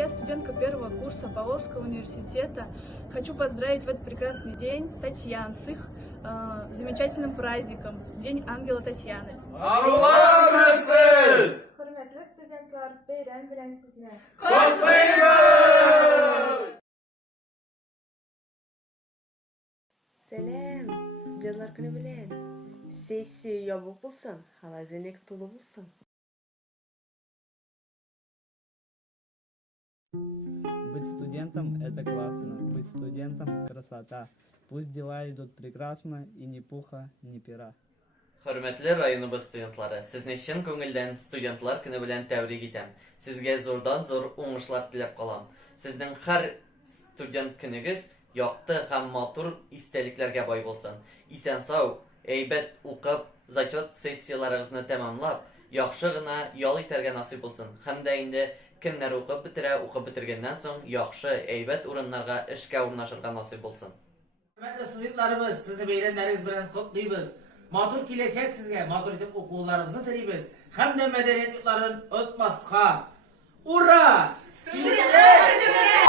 Я студентка первого курса Поволжского университета. Хочу поздравить в этот прекрасный день Татьян с их замечательным праздником, День ангела Татьяны. Hürmetli studentlar, bayram bilen sizler. Selam, sıcaklar günü bilen. Sessiya yabuk bulsun, halazenek tolu bulsun. Быть студентом – это классно, быть студентом – красота. Пусть дела идут прекрасно, и ни пуха, ни пера. Hörmetli rayonumuz studentlары, sizне чын көңелдән студентлар көне белән тәбрик итәм. Сезгә зурдан зур уңышлар теләп калам. Сезнең һәр студент көнегез якты һәм матур истәлекләргә бай булсын. Исән-сау, әйбәт укып, зачет сессияларыгызны тәмамлап, яхшы гына ял итәргә насыйп булсын. Һәм дә инде кемнәр укып бетергәннән соң яхшы, әйбәт урыннарга эшкә урнашырга насыйп булсын. Hürmetli studentlarımız, sizni bayramlarınız bilen kutlayız. Matur kileşek sizge, matur edip okullarınızı tileyimiz. Hem de medeniyetliklerin ötmezka. Ura! Studentler!